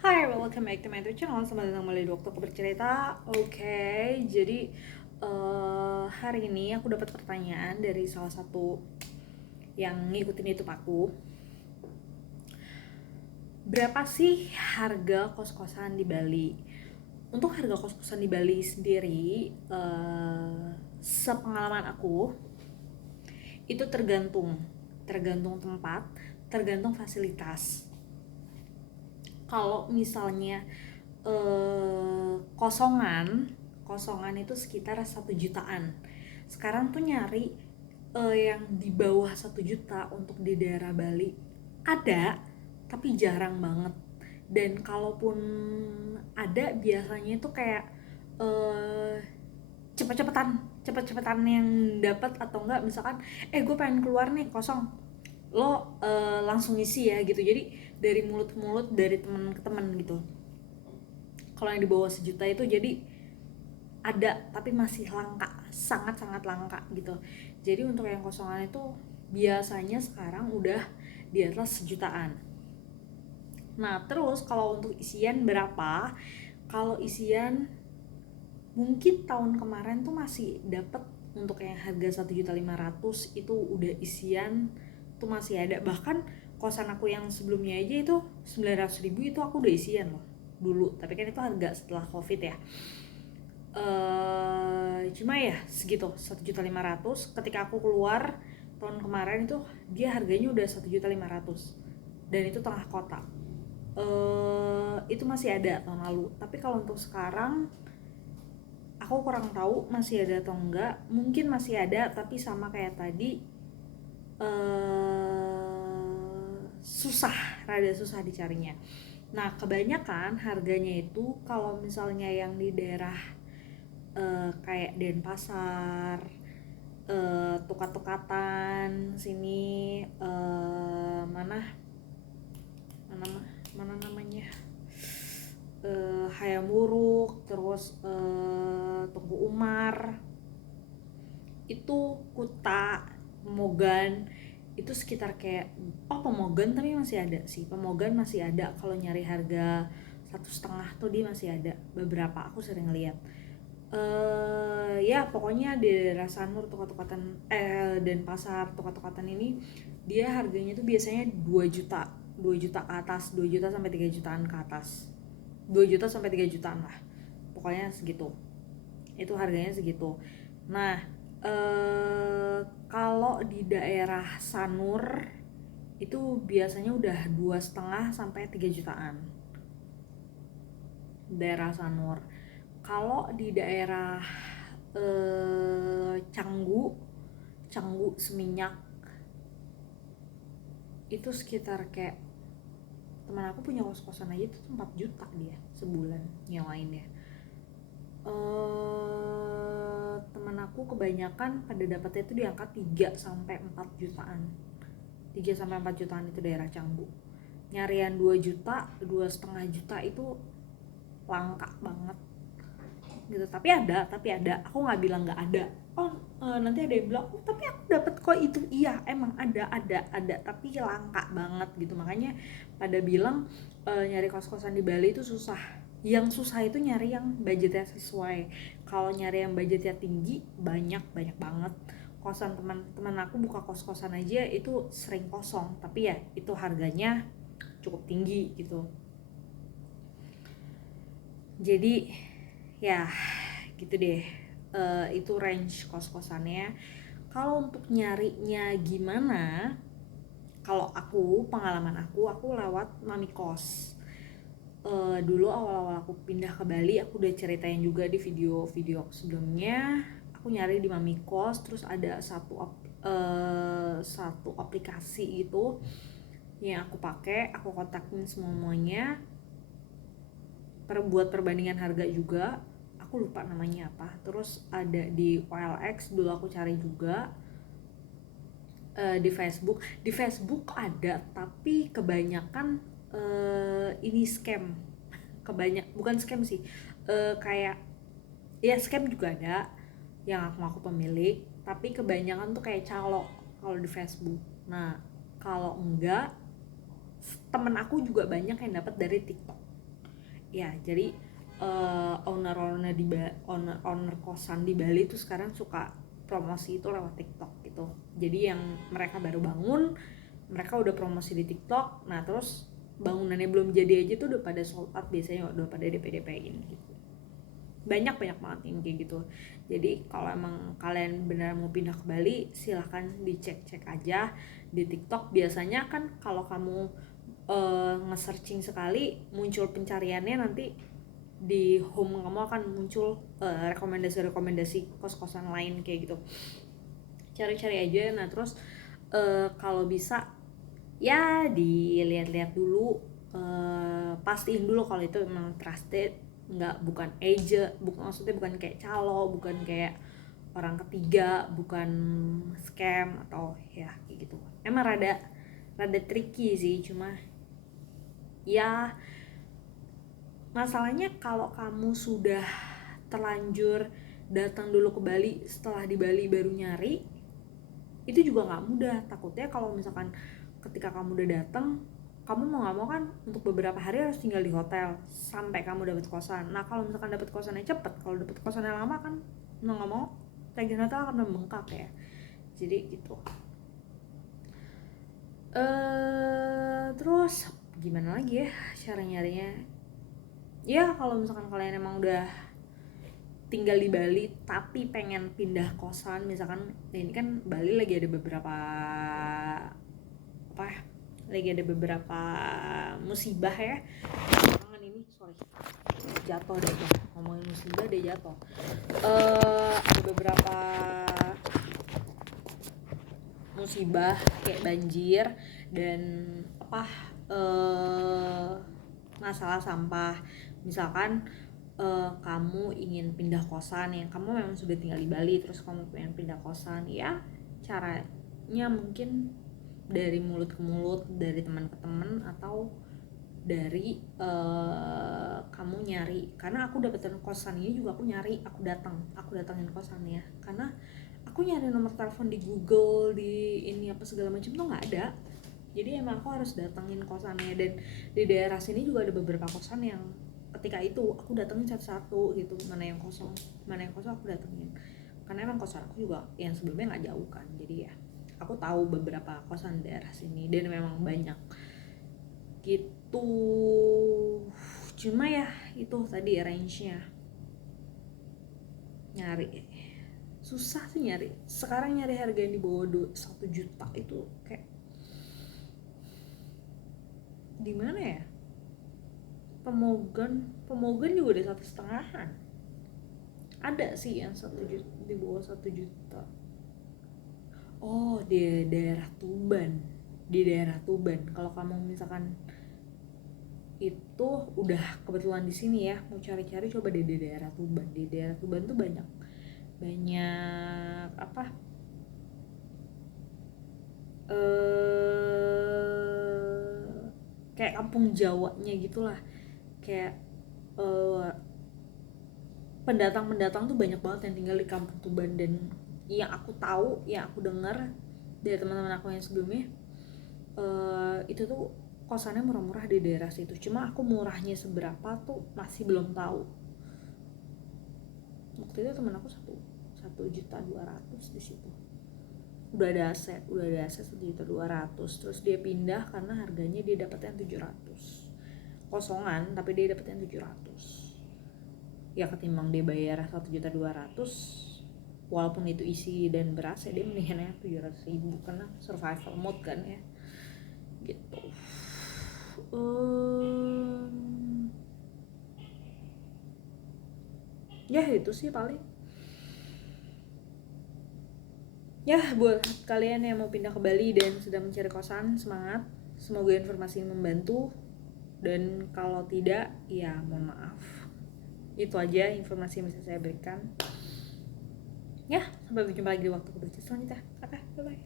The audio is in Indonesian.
Hai, welcome back to my YouTube channel. Selamat datang kembali di Waktu Aku Bercerita. Jadi hari ini aku dapat pertanyaan dari salah satu yang ngikutin YouTube aku. Berapa sih harga kos-kosan di Bali? Untuk harga kos-kosan di Bali sendiri, sepengalaman aku, itu tergantung tempat, tergantung fasilitas. Kalau misalnya kosongan itu sekitar 1 jutaan. Sekarang tuh nyari yang di bawah 1 juta untuk di daerah Bali ada, tapi jarang banget. Dan kalaupun ada, biasanya itu kayak eh, cepet-cepetan yang dapat, atau enggak misalkan gue pengen keluar nih, kosong, lo langsung isi ya gitu. Jadi dari mulut ke mulut, dari teman ke teman gitu. Kalau yang di bawah 1 juta itu jadi ada, tapi masih langka, sangat-sangat langka gitu. Jadi untuk yang kosongan itu biasanya sekarang udah di atas 1 jutaan. Nah terus kalau untuk isian berapa? Kalau isian mungkin tahun kemarin tuh masih dapat, untuk yang harga 1.500.000 itu udah isian tuh masih ada. Bahkan kosan aku yang sebelumnya aja itu 900.000 itu aku udah isian loh dulu, tapi kan itu harga setelah covid ya. Cuma ya segitu, 1.500.000. Ketika aku keluar tahun kemarin itu dia harganya udah 1.500.000, dan itu tengah kota. Itu masih ada tahun lalu, tapi kalau untuk sekarang aku kurang tahu masih ada atau enggak. Mungkin masih ada, tapi sama kayak tadi, rada susah dicarinya. Nah kebanyakan harganya itu kalau misalnya yang di daerah kayak Denpasar, Tukat-Tukatan sini, mana mana mana namanya, Hayamuruk, terus Tungku Umar, itu Kuta, Pemogan, itu sekitar kayak Pemogan, tapi masih ada sih, Pemogan masih ada. Kalau nyari harga 1,5 tuh dia masih ada beberapa, aku sering lihat. Ya pokoknya di daerah Sanur, Tukat-Tukatan, Denpasar, Tukat-Tukatan ini dia harganya tuh biasanya 2 juta, 2 juta ke atas, 2 juta sampai 3 jutaan ke atas, 2 juta sampai 3 jutaan lah, pokoknya segitu, itu harganya segitu. Nah kalau di daerah Sanur itu biasanya udah 2,5 sampai 3 jutaan, daerah Sanur. Kalau di daerah Canggu Seminyak itu sekitar kayak, teman aku punya kos-kosan aja tuh 4 juta dia sebulan nyewainnya. Teman aku kebanyakan pada dapatnya itu di angka 3 sampai 4 jutaan. 3 sampai 4 jutaan itu daerah Canggu. Nyarian 2 juta, 2,5 juta itu langka banget gitu. Tapi ada, aku nggak bilang nggak ada. Nanti ada yang bilang tapi aku dapat kok itu. Iya emang ada, tapi langka banget gitu. Makanya pada bilang nyari kos-kosan di Bali itu susah. Yang susah itu nyari yang budgetnya sesuai. Kalau nyari yang budgetnya tinggi, banyak banget. Kosan teman-teman aku buka kos-kosan aja itu sering kosong, tapi ya itu harganya cukup tinggi gitu. Jadi ya gitu deh. Itu range kos-kosannya. Kalau untuk nyarinya gimana, kalau pengalaman aku lewat mami kos. Dulu awal-awal aku pindah ke Bali, aku udah ceritain juga di video-video sebelumnya. Aku nyari di mami kos, terus ada satu aplikasi gitu yang aku pakai, aku kontakin semuanya, buat perbandingan harga juga. Aku lupa namanya apa. Terus ada di OLX dulu aku cari juga. Di Facebook ada, tapi kebanyakan ini scam. Bukan scam sih, kayak ya scam juga ada yang aku pemilik, tapi kebanyakan tuh kayak calo kalau di Facebook. Nah kalau enggak, temen aku juga banyak yang dapat dari TikTok. ya jadi owner kosan di Bali tuh sekarang suka promosi itu lewat TikTok gitu. Jadi yang mereka baru bangun, mereka udah promosi di TikTok. Nah terus bangunannya belum jadi aja tuh udah pada sold out biasanya, udah pada DP-DP-in gitu. Banyak banget yang kayak gitu. Jadi kalau emang kalian benar mau pindah ke Bali, silahkan dicek aja di TikTok. Biasanya kan kalau kamu nge-searching sekali, muncul pencariannya nanti di home kamu akan muncul rekomendasi kos-kosan lain kayak gitu. Cari-cari aja. Nah terus kalau bisa ya dilihat-lihat dulu, pastiin dulu kalau itu memang trusted, bukan agent, maksudnya bukan kayak calo, bukan kayak orang ketiga, bukan scam atau ya kayak gitu. Emang rada tricky sih, cuma ya masalahnya kalau kamu sudah terlanjur datang dulu ke Bali, setelah di Bali baru nyari, itu juga nggak mudah. Takutnya kalau misalkan ketika kamu udah datang, kamu mau nggak mau kan untuk beberapa hari harus tinggal di hotel sampai kamu dapat kosan. Nah kalau misalkan dapat kosannya cepet, kalau dapat kosannya lama kan mau nggak mau tagihan hotel akan membengkak ya. Jadi gitu. Terus gimana lagi ya cara nyarinya? Ya kalau misalkan kalian emang udah tinggal di Bali tapi pengen pindah kosan, misalkan ini kan Bali lagi ada beberapa musibah ya. Jangan ini, sorry, jatuh deh ya. Ngomongin musibah deh jatuh. Ada beberapa musibah kayak banjir dan masalah sampah. Misalkan kamu ingin pindah kosan, yang kamu memang sudah tinggal di Bali terus kamu pengen pindah kosan, ya caranya mungkin dari mulut ke mulut, dari teman ke teman, atau dari kamu nyari. Karena aku dapetin kosannya juga aku nyari, aku datangin kosannya, karena aku nyari nomor telepon di Google, di ini apa segala macam tuh nggak ada. Jadi emang aku harus datangin kosannya. Dan di daerah sini juga ada beberapa kosan yang ketika itu aku datengin satu-satu gitu, mana yang kosong aku datengin. Karena emang kosan aku juga yang sebelumnya nggak jauh kan, jadi ya aku tahu beberapa kosan daerah sini dan memang banyak gitu. Cuma ya itu tadi range-nya nyari susah sih nyari. Sekarang nyari harga yang di bawah 1 juta itu kayak di mana ya? Pemogan juga udah 1,5-an. Ada sih yang 1 juta, di bawah 1 juta. Oh, di daerah Tuban. Kalau kamu misalkan itu udah kebetulan di sini ya, mau cari-cari coba di daerah Tuban. Di daerah Tuban tuh banyak kayak kampung Jawanya gitulah. Kayak pendatang tuh banyak banget yang tinggal di kampung Tuban. Dan yang aku tahu, yang aku dengar dari teman-teman aku yang sebelumnya, itu tuh kosannya murah-murah di daerah situ. Cuma aku murahnya seberapa tuh masih belum tahu. Waktu itu teman aku 1,200,000 di situ. Udah ada aset 1,200,000. Terus dia pindah karena harganya dia dapetnya 700. Kosongan tapi dia dapetnya 700. Ya ketimbang dia bayar 1,200,000 walaupun itu isi dan ber-AC, dia mendingannya 700,000 karena survival mode kan ya gitu. Ya itu sih paling ya. Buat kalian yang mau pindah ke Bali dan sedang mencari kosan, semangat, semoga informasi ini membantu. Dan kalau tidak ya mohon maaf. Itu aja informasi yang bisa saya berikan ya. Sampai berjumpa lagi di waktu kebaca selanjutnya. Bye bye.